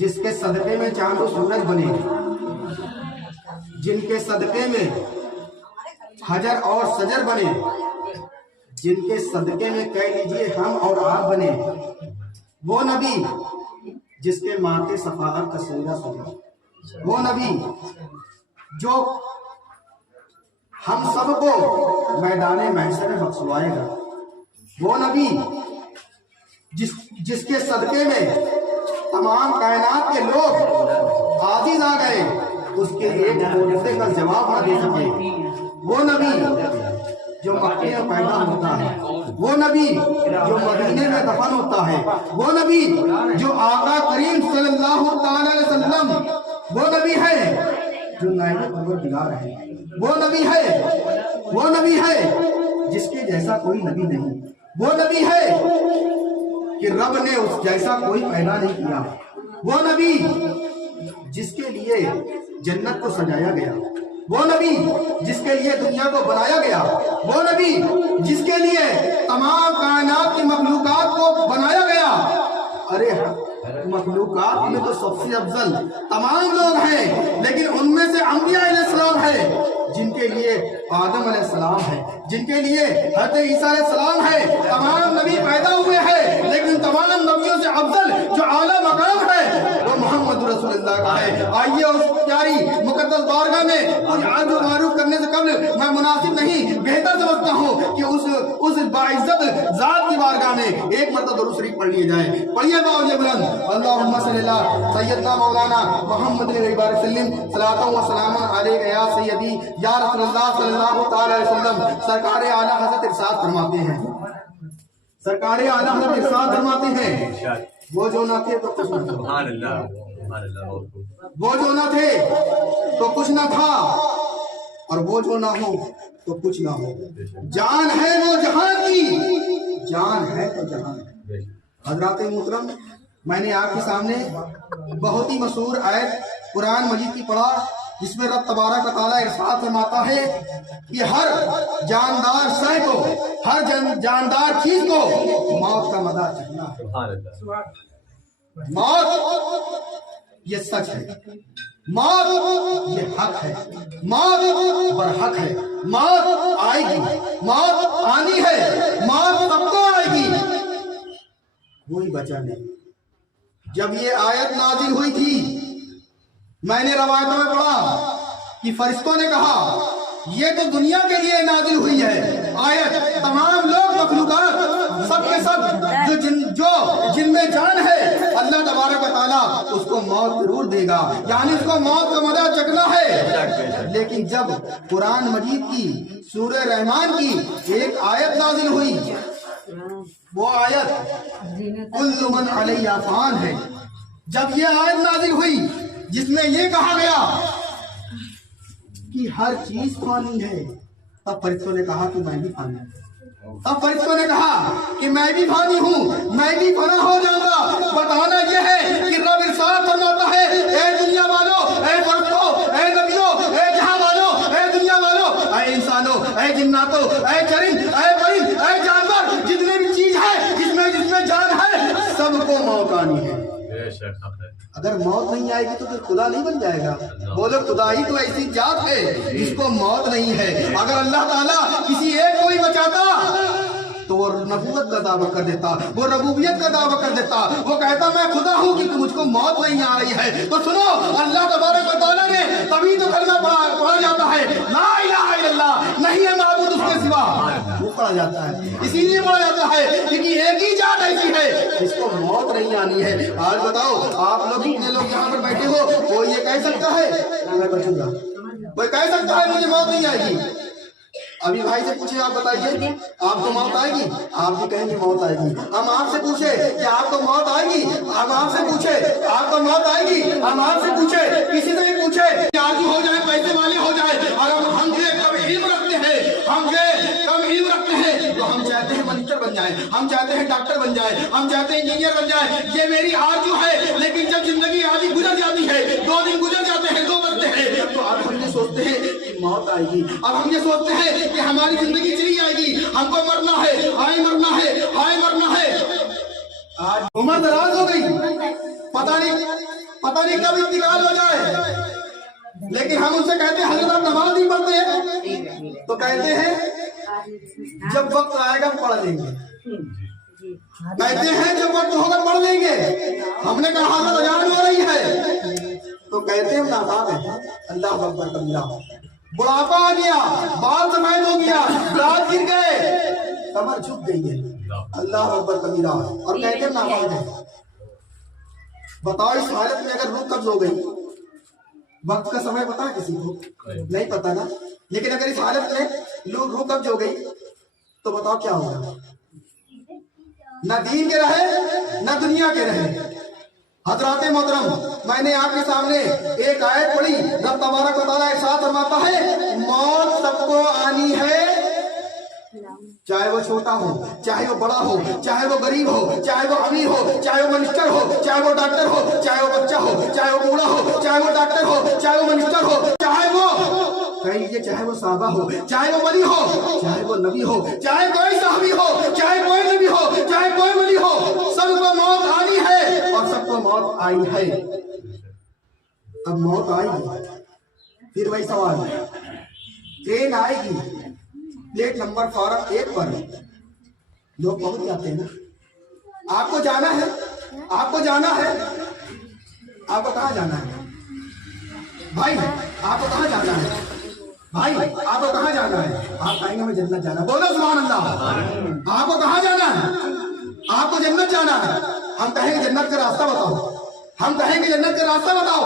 جس کے صدقے میں چاند و سورج بنے، جن کے صدقے میں حجر اور شجر بنے، جن کے صدقے میں کہہ لیجئے ہم اور آپ بنے، وہ نبی جس کے ماتھے صفاحت کا سہرا سجا، وہ نبی جو ہم سب کو میدان محشر میں بخشوائے گا، وہ نبی جس کے صدقے میں تمام کائنات کے لوگ عاجز آ گئے، اس کے ایک معجزے کا جواب نہ دے سکے، وہ نبی جو مکے میں پیدا ہوتا ہے، وہ نبی جو مدینے میں دفن ہوتا ہے، وہ نبی جو آقا کریم صلی اللہ تعالی علیہ وسلم، وہ نبی ہے جو نائب پروردگار ہے، وہ نبی ہے جس کے جیسا کوئی نبی نہیں، وہ نبی ہے کہ رب نے اس جیسا کوئی پیدا نہیں کیا، وہ نبی جس کے لیے جنت کو سجایا گیا، وہ نبی جس کے لیے دنیا کو بنایا گیا، وہ نبی جس کے لیے تمام کائنات کی مخلوقات کو بنایا گیا۔ ارے مخلوقات میں تو سب سے افضل تمام لوگ ہیں، لیکن ان میں سے انبیاء علیہ السلام ہے جن کے لیے آدم علیہ السلام ہے، جن کے لیے حضرت عیسیٰ علیہ السلام ہے۔ تمام نبی پیدا ہوئے ہیں، لیکن تمام نبیوں سے افضل جو اعلیٰ مقام ہے وہ محمد رسول اللہ کا ہے۔ آئیے اس پیاری مقدس بارگاہ میں کچھ عرض و معروف کرنے سے قبل میں مناسب نہیں بہتر سمجھتا ہوں کہ اس باعزت ذات کی بارگاہ میں ایک مرتبہ درود شریف پڑھ لیے جائے۔ پڑھیے باوجہ بلند، اللہم صلی اللہ سیدنا مولانا محمد علیہ وسلم صلاۃ و سلام علیک یا سیدی یا رسول اللہ صلی اللہ تعالی علیہ وسلم۔ سرکار اعلیٰ حضرت ارشاد فرماتے ہیں، سرکار اعلیٰ حضرت ارشاد فرماتے ہیں، وہ جو نہ تھے تو کچھ نہ تھا، وہ جو نہ تھے تو کچھ نہ تھا، اور وہ جو نہ ہو تو کچھ نہ ہو۔ جان ہے وہ جہاں کی، جان ہے تو جہاں ہے۔ حضرات محترم، میں نے آپ کے سامنے بہت ہی مشہور آیت قرآن مجید کی پڑھا، جس میں رب تبارک و تعالیٰ ارشاد فرماتا ہے کہ ہر جاندار شے کو، ہر جاندار چیز کو موت کا مزہ چکھنا ہے۔ موت یہ سچ ہے، موت یہ حق ہے، موت برحق ہے، موت آئے گی، موت آنی ہے، موت سب کو آئے گی، کوئی بچا نہیں۔ جب یہ آیت نازل ہوئی تھی، میں نے روایتوں میں پڑھا کہ فرشتوں نے کہا یہ تو دنیا کے لیے نازل ہوئی ہے آیت، تمام لوگ مخلوقات سب کے سب جو جن میں جان ہے، اللہ تبارک و تعالیٰ اس کو موت ضرور دے گا، یعنی اس کو موت کا مزہ چکھنا ہے۔ لیکن جب قرآن مجید کی سورہ رحمان کی ایک آیت نازل ہوئی، وہ آیت کل من علیہ فان ہے، جب یہ آیت نازل ہوئی جس میں یہ کہا گیا کہ ہر چیز فانی ہے، تب فرشتوں نے کہا کہ میں بھی فانی ہوں، تب فرشتوں نے کہا کہ میں بھی فانی ہوں، میں بھی فنا ہو جاؤں گا۔ بتانا یہ ہے کہ رب ارشاد فرماتا ہے، اے دنیا والوں، اے فرشتوں، اے نبیوں، اے جہاں والوں، اے دنیا والوں، اے انسانوں، اے جناتوں، اے چرند، اے پرند، اے جانور، جتنے بھی چیز ہے جس میں جان ہے، سب کو موت آنی ہے۔ اگر موت نہیں آئے گی تو پھر خدا نہیں بن جائے گا۔ بولو خدا ہی تو ایسی ذات ہے جس کو موت نہیں ہے۔ اگر اللہ تعالیٰ کسی ایک کو ہی بچاتا تو وہ نبوت کا دعویٰ کر دیتا، وہ ربوبیت کا دعویٰ کر دیتا، وہ کہتا میں خدا ہوں کہ مجھ کو موت نہیں آ رہی ہے۔ تو سنو، اللہ تبارک و تعالیٰ نے تبھی تو کلمہ پڑھا جاتا ہے، لا الہ الا اللہ، نہیں ہے معبود اس کے سوا، وہ پڑھا جاتا ہے، اسی لیے پڑھا جاتا ہے کیونکہ ایک ہی ذات ایسی ہے جس کو موت نہیں آنی ہے۔ آج بتاؤ، آپ لوگ اتنے لوگ یہاں پر بیٹھے ہو، کوئی یہ کہہ سکتا ہے میں بچوں گا؟ کوئی کہہ سکتا ہے مجھے موت نہیں آئے گی؟ ابھی بھائی سے پوچھے، آپ بتائیے آپ کو موت آئے گی؟ آپ بھی کہیں گے موت آئے گی۔ ہم آپ سے پوچھے کہ آپ کو موت آئے گی؟ ہم آپ سے پوچھے آپ کو موت آئے گی؟ ہم آپ سے پوچھے، کسی سے بھی پوچھے کہ آدمی ہو جائے، پیسے والے ہو جائے، اور ہم سے کم علم رکھتے ہیں، ہم سے کم علم رکھتے ہیں، تو ہم چاہتے ہیں منسٹر بن جائیں، ہم چاہتے ہیں ڈاکٹر بن جائیں، ہم چاہتے ہیں انجینئر بن جائیں، یہ میری آرزو ہے۔ لیکن جب زندگی آدھی گزر جاتی ہے، 2 دن گزر جاتے ہیں، 2 بجتے ہیں، تو اب ہم یہ سوچتے ہیں کہ موت آئے گی، اب ہم یہ سوچتے ہیں کہ ہماری زندگی چلی جائے گی، ہم کو مرنا ہے، ہائے مرنا ہے، ہائے مرنا ہے۔ आज उम्र दराज हो गई, पता नहीं कब इंतकाल हो जाए, लेकिन हम उनसे कहते हैं हजरत आप नमाज नहीं पढ़ते हैं, तो कहते हैं जब वक्त आएगा पढ़ लेंगे, कहते हैं जब वक्त होगा पढ़ लेंगे। हमने कहा हजरत अजान हो रही है, तो कहते हैं नाकाम है, अल्लाह अकबर कबीरा, बुढ़ापा आ गया, बाल सफेद हो गया, रात गिर गए, कमर झुक गई है, अल्लाह अकबर कबीरा, और कहते हैं नाकाम है। बताओ इस हालत में अगर रूह कब्ज हो गई, वक्त का समय पता है किसी को? नहीं पता ना। लेकिन अगर इस हालत में रूह कब्ज हो गई तो बताओ क्या होगा? न दीन के रहे न दुनिया के रहे। हजरात मोहतरम, मैंने आपके सामने एक आयत पढ़ी, रब तबारक व तआला इरशाद फरमाता है मौत सबको आनी है, चाहे वो छोटा हो, चाहे वो बड़ा हो, चाहे वो गरीब हो, चाहे वो अमीर हो, चाहे वो मिनिस्टर हो, चाहे वो डॉक्टर हो, चाहे वो बच्चा हो, चाहे वो बूढ़ा हो, चाहे वो डॉक्टर हो, चाहे वो मिनिस्टर हो, चाहे वो कहिए चाहे वो साहबा हो, चाहे वो वली हो, चाहे वो नबी हो, चाहे कोई साहबी हो, चाहे कोई नबी हो, चाहे कोई वली हो, सबको मौत आनी है और सबको मौत आई है। अब मौत आएगी, फिर वही सवाल, ट्रेन आएगी, प्लेट नंबर 1 पर लोग पहुंच जाते हैं ना। आपको जाना है, आपको जाना है, आपको कहाँ जाना है भाई? आपको कहाँ जाना है भाई? आपको कहाँ जाना है? आप कहेंगे हमें जन्नत जाना, बोलो सुभान अल्लाह। आपको कहाँ जाना है? आपको जन्नत जाना है। हम कहेंगे जन्नत का रास्ता बताओ, हम कहेंगे जन्नत का रास्ता बताओ,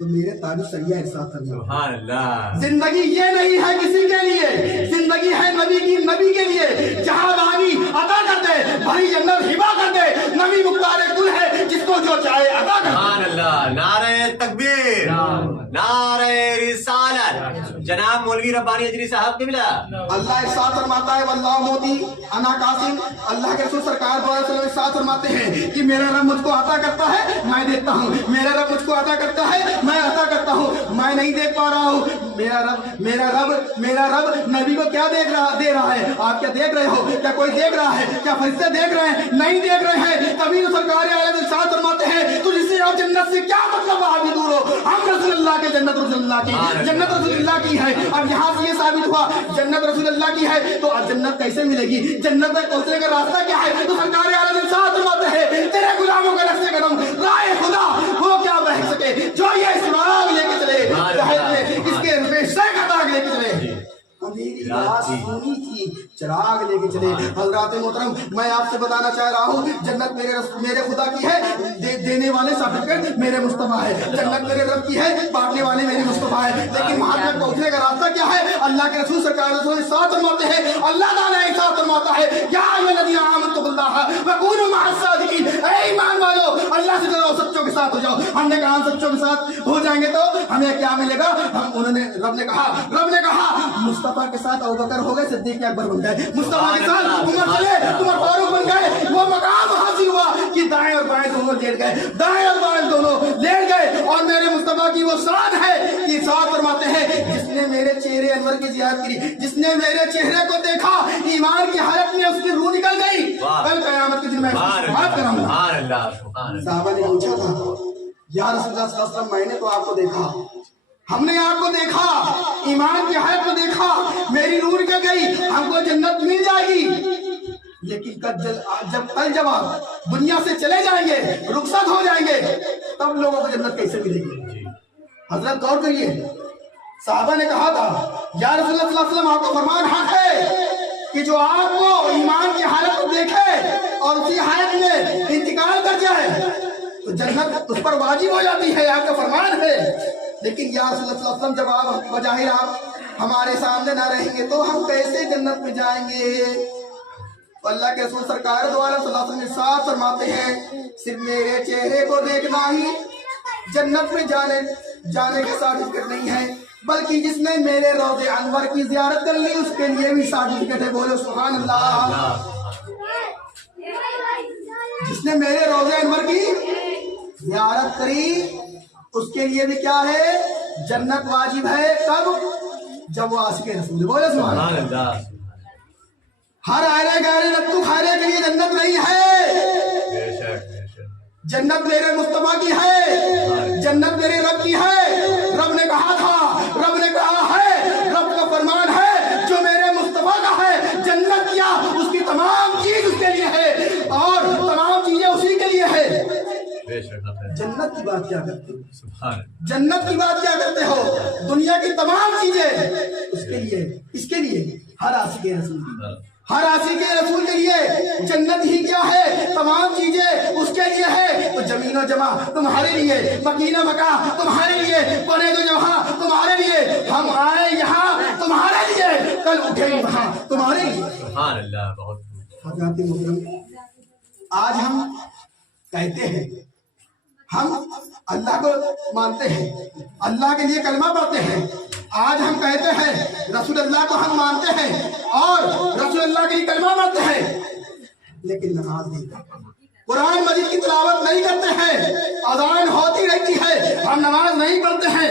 तो मेरे तारीफ सरिया इरशाद फरमाया, जिंदगी ये नहीं है किसी के लिए, जिंदगी है नबी के लिए, जहां वाली अता कर दे, भरी जन्नत हिबा कर दे, नबी मुख्तार कुल है, जिसको जो चाहे अता कर दे। नारे तकबीर, नारे रिसालत, जनाब मौलवी रब्बानी अजरी साहब के मिला। अल्लाह इरशाद फरमाता है वल्लाह मोदी अना कासिम, अल्लाह के रसूल सरकार इरशाद फरमाते हैं कि मेरा रब मुझको अता करता है, मैं देता हूँ, मेरा रब मुझको अता करता है, मैं अता करता हूँ, मैं नहीं देख पा रहा हूँ। मेरा रब नबी को क्या दे रहा है? आप क्या देख रहे हो? क्या कोई देख रहा है? क्या फरिश्ते देख रहे हैं? नहीं देख रहे हैं। तभी तो सरकार इरशाद फरमाते हैं तो जिससे आप जन्नत से क्या मतलब वहां भी दूर हो, हम रसूलुल्लाह के जन्नत रसूलुल्लाह की, जन्नत रसूलुल्लाह की है। अब यहाँ से ये साबित हुआ जन्नत रसूलुल्लाह की है, तो अब जन्नत कैसे मिलेगी? जन्नत तक पहुंचने का रास्ता क्या है? तो सरकार इरशाद फरमाते हैं तेरे गुलामों का नक्शे कदम राय खुदा वो क्या बह सके जो ये सुराग लेके चले, इसके रेशे का दाग लेके चले, अंधेरी रात सोनी की चिराग लेके चले। हजरात मोहतरम, मैं आपसे बताना चाह रहा हूँ जन्नत मेरे खुदा की है, देने वाले सर्टिफिकेट मेरे मुस्तफा है, जन्नत मेरे रब की है, बांटने वाले मेरे मुस्तफा है। लेकिन वहां तक पहुंचने का रास्ता क्या है? अल्लाह के रसूल सरकार साथ फरमाते हैं, अल्लाह ताला साथ फरमाता है या अय्युहल्लज़ीना आमनू बिल्लाह व कूनू मअस सादिकीन, ऐ ईमान वालों अल्लाह से डरो, सच्चों के साथ हो जाओ। हमने कहा सच्चों के साथ हो जाएंगे तो हमें क्या मिलेगा? रब ने कहा मुस्तफा के साथ अबू बकर हो गए, सिद्दीक अकबर बन गए, मुस्तफा के साथ उमर चले, उमर फारूक बन गए। वो मकाम हासिल हुआ कि दाएं और बाएं दोनों लेट गए, दाएं और बाएं दोनों लेट गए। और मेरे मुस्तफा की वो शान है कि साथ फरमाते हैं जिसने मेरे चेहरे अनवर की जियारत की, जिसने मेरे चेहरे को देखा, ईमान की हालत में उसकी रूह निकल गई, कल कयामत के दिन मैं बात कराऊंगा। साहबा ने पूछा था या रसूलुल्लाह सल्लल्लाहु अलैहि वसल्लम, मैंने तो आपको देखा, हमने आपको देखा, ईमान की हालत में देखा, मेरी रूह निकल गई, हमको जन्नत मिल जाएगी, लेकिन जब आप दुनिया से चले जाएंगे, रुखसत हो जाएंगे, तब लोगों को जन्नत कैसे मिलेगी? हजरत गौर करिए, साहबा ने कहा था या रसूलुल्लाह सल्लल्लाहु अलैहि वसल्लम, आपको फरमान हक है कि जो आपको ईमान की हालत में देखे और उसी हालत में इंतकाल कर जाए तो जन्नत उस पर वाजिब हो जाती है, आपका फरमान है। लेकिन या रसूलुल्लाह सल्लल्लाहु अलैहि वसल्लम, जब आप बजाहिर आप हमारे सामने ना रहेंगे तो हम कैसे जन्नत में जाएंगे? तो अल्लाह के रसूल सरकार द्वारा सल्लल्लाहु अलैहि वसल्लम साफ फरमाते हैं सिर्फ मेरे चेहरे को देखना ही जन्नत में जाने का सर्टिफिकेट नहीं है, बल्कि जिसने मेरे रोज़े अनवर की जियारत कर ली उसके लिए भी सर्टिफिकेट है। बोलो सुभान अल्लाह। जिसने मेरे रोज़े अनवर की जियारत करी उसके लिए भी क्या है? जन्नत वाजिब है। कब? जब वो आशिक़ रसूल। बोले सुभान अल्लाह। हर आयरे गहरे लत्तू खाने के लिए जन्नत नहीं है। जन्नत मेरे मुस्तफा की है, जन्नत मेरे रब की है। रब ने कहा था, रब ने कहा है, रब का फरमान है, जो मेरे मुस्तफा का है, जन्नत क्या उसकी तमाम चीज उसके लिए है और तमाम चीजें उसी के लिए है। जन्नत की बात क्या करते हो? जन्नत की बात क्या करते हो? दुनिया की तमाम चीजें उसके लिए, इसके लिए। हर आशिक़ रसूल, हर आशिक़ रसूल के लिए जन्नत ही क्या है, तमाम चीजें उसके लिए है। तो जमीन और जमा तुम्हारे लिए, मकीन और मका तुम्हारे लिए, बने तो जहाँ तुम्हारे लिए, हम आए यहाँ तुम्हारे लिए, कल उठे वहाँ तुम्हारे लिए। सुभान अल्लाह। बहुत हज़रात मुकर्रम, आज हम कहते हैं हम अल्लाह को मानते हैं, अल्लाह के लिए कलमा पढ़ते हैं। आज हम कहते हैं रसूल अल्लाह को हम मानते हैं और रसूल अल्लाह के लिए कलमा पढ़ते हैं, लेकिन नमाज नहीं करते, कुरान मजीद की तिलावत नहीं करते हैं। अज़ान होती रहती है, हम नमाज नहीं पढ़ते हैं।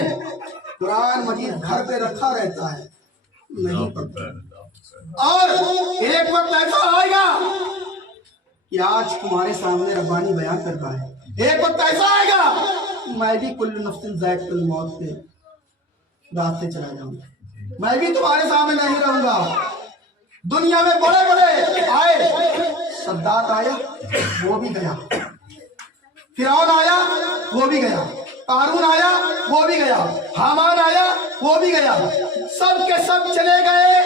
कुरान मजीद घर पे रखा रहता है, नहीं पढ़ते। और एक वक्त ऐसा आएगा कि आज तुम्हारे सामने रब्बानी बयान करता है, एक वक्त ऐसा आएगा मैं भी कुल्लु नफ्सिन ज़ाइक़तुल मौत पे रात से चला जाऊंगा, मैं भी तुम्हारे सामने नहीं रहूंगा। दुनिया में बड़े बड़े आए, सद्दात आया वो भी गया, फिरौन आया वो भी गया, कारून आया वो भी गया, हामान आया वो भी गया, सब के सब चले गए,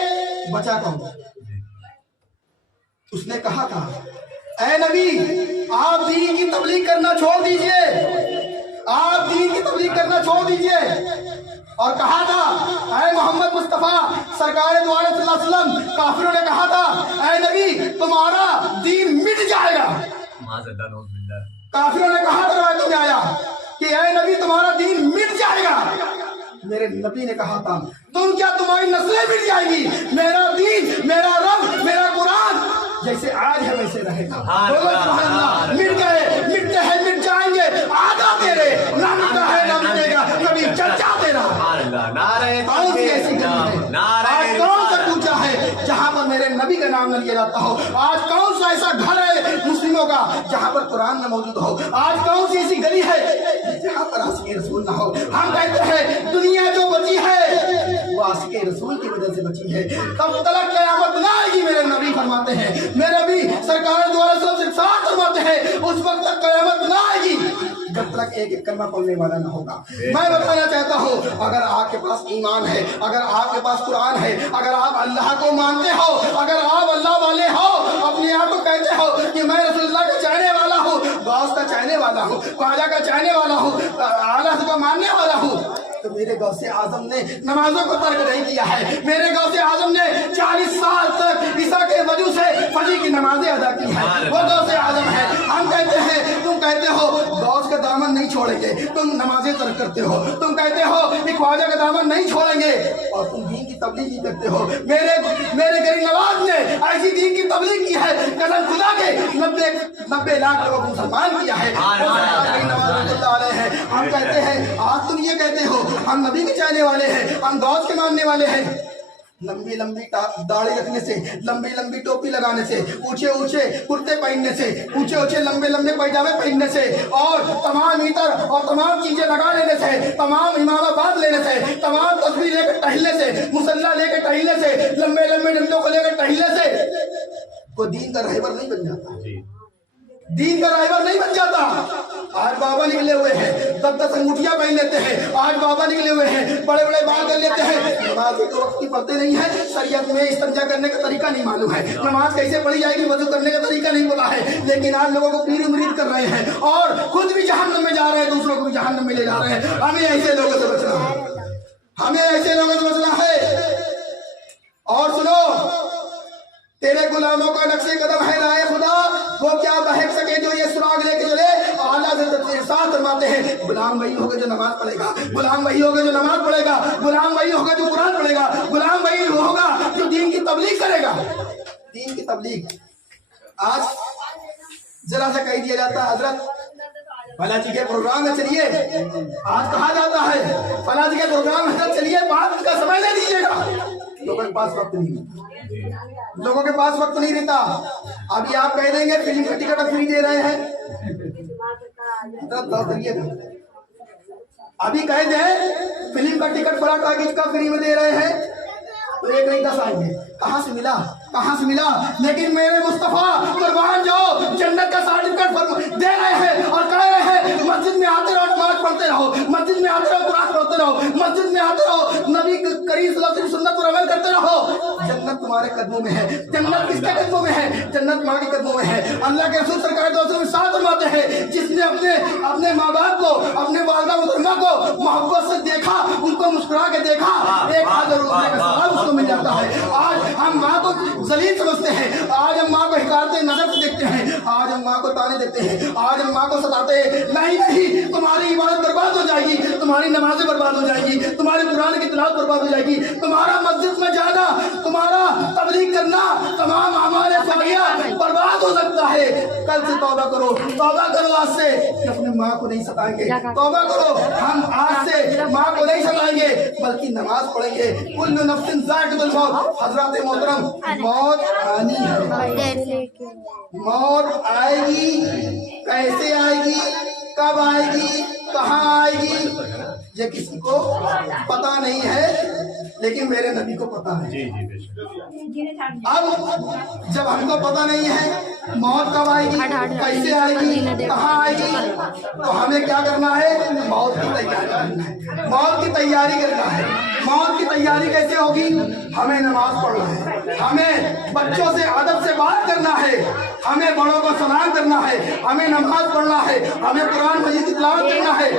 बचा कौन? उसने कहा था ऐ नबी आप दीन की तबलीग करना छोड़ दीजिए, आप दीन की तबलीग करना छोड़ दीजिए। और कहा था ऐ मोहम्मद मुस्तफा सरकार दो अलैहि वसल्लम, काफिरों ने कहा था ऐ नबी तुम्हारा दीन मिट जाएगा। काफिरों ने कहा था रवायतों में आया कि ऐ नबी तुम्हारा दीन मिट जाएगा। मेरे नबी ने कहा था तुम क्या तुम्हारी नस्लें मिट जाएगी, मेरा दीन, मेरा रब, मेरा कुरान जैसे आज है वैसे रहेगा। मिट गए, मिटते हैं, मिट जाएंगे, आधा तेरे ना मिटा है ना मिटेगा, कभी चर्चा तेरा। कौन सी ऐसी गली है, आज कौन सा पूछा है जहाँ पर मेरे नबी का नाम न लिया जाता हो? आज कौन सा ऐसा घर है मुस्लिमों का जहाँ पर कुरान न मौजूद हो? आज कौन सी ऐसी गली है जहाँ पर आशिक़ रसूल न हो? हम कहते हैं दुनिया जो बची है वो आशिक़ रसूल की वजह से बची है। तब तक क़यामत न आएगी, मेरे नबी फरमाते हैं, मेरे नबी सरकार द्वारा सबसे साथ फरमाते हैं, उस वक्त तक क़यामत न आएगी जब तक एक एक कलमा पढ़ने वाला न होगा। मैं बताना चाहता हूँ अगर आपके पास ईमान है, अगर आपके पास कुरान है, अगर आप अल्लाह को मानते हो, अगर आप अल्लाह वाले हो, अपने आप को कहते हो कि मैं रसूलुल्लाह का चाहने वाला हूँ, गौस का चाहने वाला हूँ, ख्वाजा का चाहने वाला हूँ, आला का मानने वाला हूँ, तो मेरे गौसे आजम ने नमाजों को तर्क नहीं किया है। मेरे गौसे आजम ने 40 साल तक ईसा के वजू से फजर की नमाजें अदा की है, वो गौसे आजम है। हम कहते हैं, तुम कहते हो गौस का दामन नहीं छोड़ेंगे, तुम नमाजें तर्क करते हो, तुम कहते हो कि ख्वाजा का दामन नहीं छोड़ेंगे और तुम दीन की तबलीग ही करते हो। मेरे गरीब नवाज ने ऐसी दीन की तबलीग की है, कसम खुदा के 90 लाख लोगों को मुसलमान किया है। हम कहते हैं आज तुम ये कहते हो हम नबी के चाहने वाले हैं, हम गौस के मानने वाले हैं। लंबी लंबी दाढ़ी रखने से, लंबी लंबी टोपी लगाने से, ऊंचे ऊंचे कुर्ते पहनने से, ऊंचे ऊंचे लंबे लंबे पैजामे पहनने से और तमाम इतर और तमाम चीजें लगा लेने से, तमाम इमामा बांध लेने से, तमाम तस्वीर लेकर टहलने से, मुसल्ला लेकर टहलने से, लंबे लंबे डंडों को लेकर टहलने से कोई दीन का रहबर नहीं बन जाता, दीन का रहबर नहीं बन जाता। आज बाबा निकले हुए हैं, 10-10 अंगूठियां पहन लेते हैं, आज बाबा निकले हुए हैं, बड़े बड़े बाल कर लेते हैं, नमाज तो वक्त की पढ़ते नहीं है, शरीयत में इस्तिंजा करने का तरीका नहीं मालूम है, नमाज कैसे पढ़ी जाएगी वजू करने का तरीका नहीं पता है, लेकिन आज लोगों को पीर मुरीद कर रहे हैं और खुद भी जहन्नम में जा रहे हैं, दूसरों को भी जहन्नम में ले जा रहे हैं। हमें ऐसे लोगों से बचना है, हमें ऐसे लोगों से बचना है। और सुनो, तेरे गुलामों का नक्शे कदम है राय खुदा, वो क्या बहक सके जो ये सुराग लेके चले। आला से इरशाद फरमाते हैं गुलाम वही होगा जो नमाज पढ़ेगा, गुलाम वही होगा जो नमाज पढ़ेगा, गुलाम वही होगा जो कुरान पढ़ेगा, गुलाम वही होगा जो दीन की तबलीग करेगा। दीन की तबलीग आज जरा सा कह दिया जाता है हजरत फला जी के प्रोग्राम में चलिए, आज कहा जाता है फला जी के प्रोग्राम में चलिए, बात का समय दे दीजिएगा। लोगों के पास वक्त नहीं रहता, लोगों के पास वक्त नहीं रहता। अभी आप कह देंगे फिल्म का टिकट फ्री दे रहे हैं, अभी कह दें फिल्म का टिकट बड़ा कागज का फ्री में दे रहे हैं तो एक नहीं 10 आएंगे। कहाँ से मिला, कहाँ से मिला? लेकिन मेरे मुस्तफा कुर्बान जाओ जन्नत का सर्टिफिकेट दे रहे हैं और कह रहे हैं मस्जिद में आते रहो, नमाज पढ़ते रहो, मस्जिद में आते रहो, कुरान पढ़ते रहो, मस्जिद में आते रहो, नबी करीम सल्लल्लाहु अलैहि वसल्लम की सुन्नत पर अमल करते रहो। जन्नत तुम्हारे कदमों में है। जन्नत किसके कदमों में है? जन्नत माँ के कदमों में है। अल्लाह के रसूल सरकार दो सल्लम साथ फरमाते हैं जिसने अपने माँ बाप को, अपने वालिदा मुहतरमा को मोहब्बत से देखा, उनको मुस्कुरा के देखा, 1000 रुपये का सवाल उसको मिल जाता है। आज हम माँ को जलील समझते हैं, आज हम माँ को हिकारते नजर से देखते हैं, आज हम माँ को ताने देते हैं, आज हम माँ को सताते हैं। नहीं नहीं, तुम्हारी इबादत बर्बाद हो जाएगी, तुम्हारी नमाजें बर्बाद हो जाएगी, तुम्हारी कुरान की तिलावत बर्बाद हो जाएगी, तुम्हारा मस्जिद में जाना, तुम्हारा तबलीग करना, तमाम हमारे बर्बाद हो सकता है। कल से तौबा करो, तौबा करो आज से कि अपने माँ को नहीं सताएंगे। तौबा करो, हम आज से माँ को नहीं सताएंगे बल्कि नमाज पढ़ेंगे। कुल्लु नफ्सिन ज़ाइक़ातुल मौत। हज़रत मोहतरम, मौत आनी है, मौत आएगी, कैसे आएगी, कब आएगी, कहाँ आएगी, ये किसी को पता नहीं है, लेकिन मेरे नबी को पता है। अब जब हमको पता नहीं है मौत कब आएगी, कैसे आएगी, कहाँ आएगी, तो हमें क्या करना है? मौत की तैयारी करना है। मौत की तैयारी करना है। मौत की तैयारी कैसे होगी? हमें नमाज पढ़ना है, हमें बच्चों से अदब से बात करना है, हमें बड़ों को सलाम करना है, हमें नमाज पढ़ना है, हमें कुरान मजीद की तिलावत करना है।